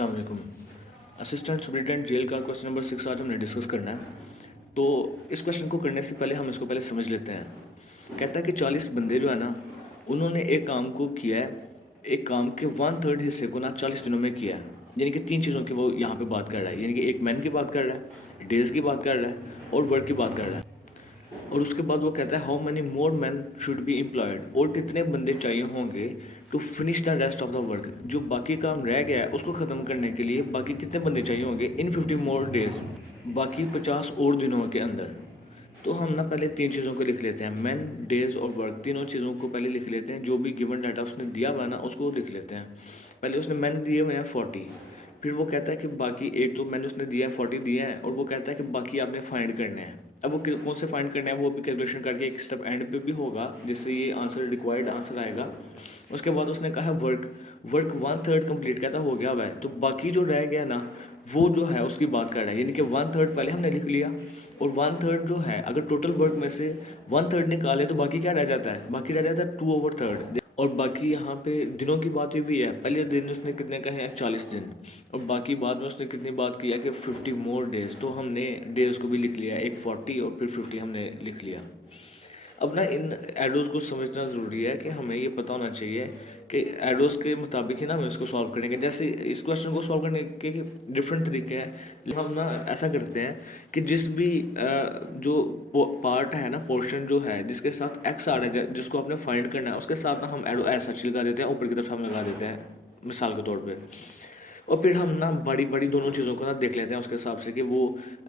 अस्सलाम वालेकुम। Assistant superintendent jail का क्वेश्चन नंबर 6 आज हमने डिस्कस करना है। तो इस क्वेश्चन को करने से पहले हम इसको पहले समझ लेते हैं। कहता है कि 40 बंदे जो है ना, उन्होंने एक काम को किया है, एक काम के 1/3 हिस्से को ना 40 दिनों में किया है। यानी कि 3 चीज़ों की वो यहाँ पे बात कर रहा है। यानी कि एक मैन की बात कर रहा है, डेज़ की बात कर रहा है और वर्क की बात कर रहा है। और उसके बाद वो कहता है how many more man should be employed, और कितने बंदे चाहिए होंगे to finish the rest of the work, जो बाकी काम रह गया है उसको ख़त्म करने के लिए बाकी कितने बंदे चाहिए होंगे इन 50 मोर डेज, बाकी 50 और दिनों के अंदर। तो हम ना पहले 3 चीज़ों को लिख लेते हैं, मैन, डेज और वर्क, तीनों चीज़ों को पहले लिख लेते हैं। जो भी गिवन डाटा उसने दिया हुआ है ना उसको लिख लेते हैं। पहले उसने मैन दिए हुए हैं 40, फिर वो कहता है कि बाकी एक तो मैंने उसने दिया है 40 दिए हैं, और वो कहता है कि बाकी आपने फाइंड करने हैं। अब वो कौन से फाइंड करने हैं वो भी कैलकुलेशन करके एक स्टेप एंड पे भी होगा, जिससे ये आंसर रिक्वायर्ड आंसर आएगा। उसके बाद उसने कहा वर्क, वर्क 1/3 कंप्लीट कहता हो गया हुआ है, तो बाकी जो रह गया ना वो जो है उसकी बात कर रहा है। यानी कि 1/3 पहले हमने लिख लिया, और 1/3 जो है अगर टोटल वर्क में से 1/3 निकाले तो बाकी क्या रह जाता है, बाकी रह जाता है 2/3। और बाकी यहाँ पे दिनों की बात हुई भी है। पहले दिन उसने कितने कहे हैं, 40 दिन, और बाकी बाद में उसने कितनी बात किया कि 50 मोर डेज। तो हमने डेज़ को भी लिख लिया, एक 40 और फिर 50 हमने लिख लिया। अब ना इन एडोज़ को समझना ज़रूरी है कि हमें ये पता होना चाहिए कि एडोज़ के मुताबिक ही ना हम इसको सॉल्व करेंगे। जैसे इस क्वेश्चन को सॉल्व करने के डिफरेंट तरीके हैं। हम ना ऐसा करते हैं कि जिस भी जो पार्ट है ना, पोर्शन जो है जिसके साथ एक्स आ रहा है, जिसको आपने फाइंड करना है, उसके साथ ना हम एडो ऐसा लगा देते हैं, ऊपर की तरफ हम लगा देते हैं मिसाल के तौर पे। और फिर हम ना बड़ी बड़ी दोनों चीज़ों को ना देख लेते हैं उसके हिसाब से कि वो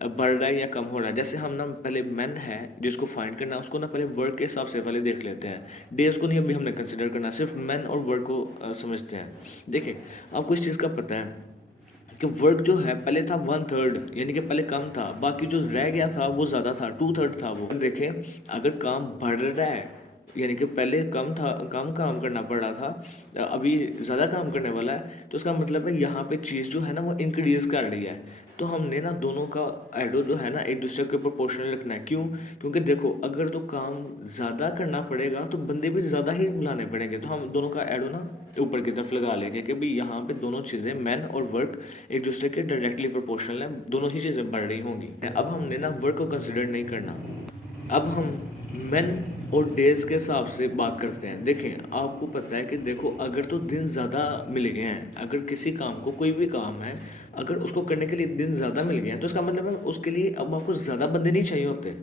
बढ़ रहा है या कम हो रहा है। जैसे हम ना पहले मैन है जिसको फाइंड करना है, उसको ना पहले वर्क के हिसाब से पहले देख लेते हैं। डेज को नहीं अभी हमने कंसिडर करना, सिर्फ मैन और वर्क को समझते हैं। देखिए, आपको इस चीज़ का पता है कि वर्क जो है पहले था 1/3, यानी कि पहले कम था, बाकी जो रह गया था वो ज़्यादा था, 2/3 था वो। देखें, अगर काम बढ़ रहा है, यानी कि पहले कम था, कम काम करना पड़ रहा था, अभी ज़्यादा काम करने वाला है, तो इसका मतलब है यहाँ पे चीज़ जो है ना वो इंक्रीज़ कर रही है। तो हमने ना दोनों का एडो जो है ना एक दूसरे के प्रोपोर्शनल रखना है। क्यों? क्योंकि देखो, अगर तो काम ज़्यादा करना पड़ेगा तो बंदे भी ज़्यादा ही बुलाने पड़ेंगे। तो हम दोनों का एडो ना ऊपर की तरफ लगा लेंगे कि भाई यहाँ पे दोनों चीज़ें मैन और वर्क एक दूसरे के डायरेक्टली प्रोपोर्शनल हैं, दोनों ही चीज़ें बढ़ रही होंगी। अब हमने ना वर्क को कंसिडर नहीं करना, अब हम मेन और डेज़ के हिसाब से बात करते हैं। देखें, आपको पता है कि देखो, अगर तो दिन ज़्यादा मिल गए हैं, अगर किसी काम को, कोई भी काम है, अगर उसको करने के लिए दिन ज़्यादा मिल गए हैं, तो इसका मतलब है उसके लिए अब आपको ज़्यादा बंदे नहीं चाहिए होते।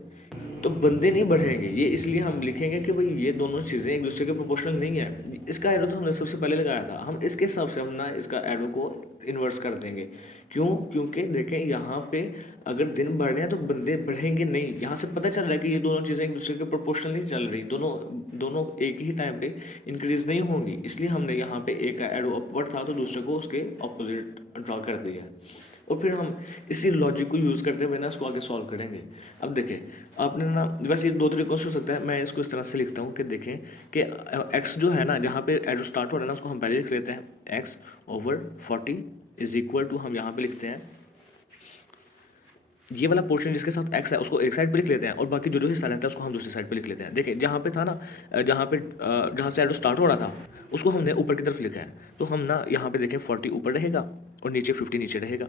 तो बंदे नहीं बढ़ेंगे, ये इसलिए हम लिखेंगे कि भाई ये दोनों चीज़ें एक दूसरे के प्रोपोर्शनल नहीं है। इसका एरो तो हमने सबसे पहले लगाया था, हम इसके हिसाब से हम ना इसका एरो को इन्वर्स कर देंगे। क्यों? क्योंकि देखें, यहाँ पे अगर दिन बढ़ रहे हैं तो बंदे बढ़ेंगे नहीं। यहाँ से पता चल रहा है कि ये दोनों चीज़ें एक दूसरे के प्रोपोर्शनल नहीं चल रही, दोनों दोनों एक ही टाइम पे इंक्रीज नहीं होंगी। इसलिए हमने यहाँ पे एक का एरो अपवर्ड था तो दूसरे को उसके ऑपोजिट ड्रॉ कर दिया, और फिर हम इसी लॉजिक को यूज़ करते हुए ना इसको आगे सॉल्व करेंगे। अब देखें, आपने ना, वैसे ये दो तरीकों से हो सकता है, मैं इसको इस तरह से लिखता हूँ कि देखें कि एक्स जो है ना, जहाँ पे एरो स्टार्ट हो रहा है ना, उसको हम पहले लिख लेते हैं, x over 40 is equal to, हम यहाँ पे लिखते हैं ये वाला पोर्शन जिसके साथ एक्स है उसको एक साइड पे लिख लेते हैं, और बाकी जो जो हिस्सा रहता है उसको हम दूसरी साइड पे लिख लेते हैं। देखिए, जहाँ पे था ना, जहाँ से एरो स्टार्ट हो रहा था उसको हमने ऊपर की तरफ लिखा है। तो हम ना यहाँ पे देखें 40 ऊपर रहेगा और नीचे 50 नीचे रहेगा,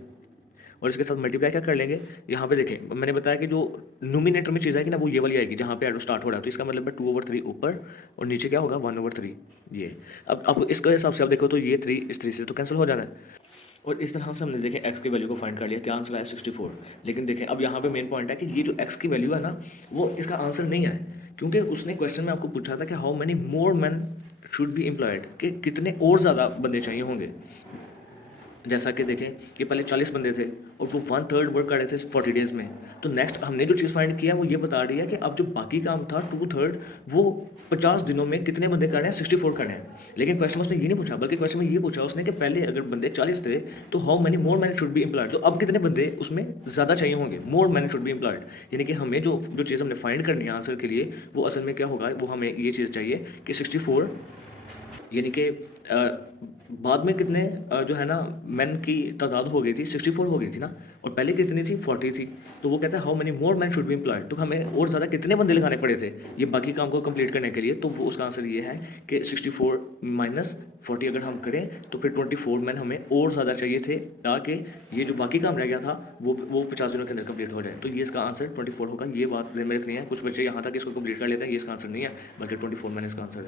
और इसके साथ मल्टीप्लाई क्या कर लेंगे। यहाँ पे देखें, मैंने बताया कि जो नोमिनेटर में चीज़ आएगी ना वो ये वाली आएगी जहाँ पे एरो स्टार्ट हो रहा है। तो इसका मतलब है 2/3 ऊपर, और नीचे क्या होगा 1/3 ये। अब आपको इसके हिसाब से आप देखो तो ये 3 इस 3 से तो कैंसिल हो जाना है। और इस तरह से हमने देखें एक्स की वैल्यू को फाइंड कर लिया, क्या आंसर आया 64। लेकिन देखें, अब यहाँ पे मेन पॉइंट है कि ये जो एक्स की वैल्यू है ना वो इसका आंसर नहीं है, क्योंकि उसने क्वेश्चन में आपको पूछा था कि how many more man should be employed, कि कितने और ज़्यादा बंदे चाहिए होंगे। जैसा कि देखें कि पहले 40 बंदे थे और वो 1/3 वर्क कर रहे थे 40 डेज़ में। तो नेक्स्ट हमने जो चीज़ फाइंड किया वो ये बता रही है कि अब जो बाकी काम था 2/3, वो 50 दिनों में कितने बंदे कर रहे हैं, 64 कर रहे हैं। लेकिन क्वेश्चन में उसने ये नहीं पूछा, बल्कि क्वेश्चन में ये पूछा उसने कि पहले अगर बंदे 40 थे तो how many more man should be employed, तो अब कितने बंदे उसमें ज़्यादा चाहिए होंगे, मोर मैन शुड बी एम्प्लॉयड। यानी कि हमें जो जो चीज़ हमने फाइंड करनी है आंसर के लिए, वो असल में क्या होगा, वो हमें ये चीज़ चाहिए कि 64, यानी कि बाद में कितने जो है ना मेन की तादाद हो गई थी 64 हो गई थी ना, और पहले कितनी थी 40 थी। तो वो कहता है how many more man should be employed, तो हमें और ज़्यादा कितने बंदे लगाने पड़े थे ये बाकी काम को कंप्लीट करने के लिए। तो वो उसका आंसर ये है कि 64 माइनस 40 अगर हम करें तो फिर 24 मैन हमें और ज़्यादा चाहिए थे, ताकि ये जो बाकी काम रह गया था वो 50 दिनों के अंदर कंप्लीट हो जाए। तो ये इसका आंसर 24 होगा। ये बात ध्यान में रखनी है। कुछ बच्चे यहाँ तक इसको कंप्लीट कर लेते हैं, ये इसका आंसर नहीं है, बल्कि 24 मैन इसका आंसर है।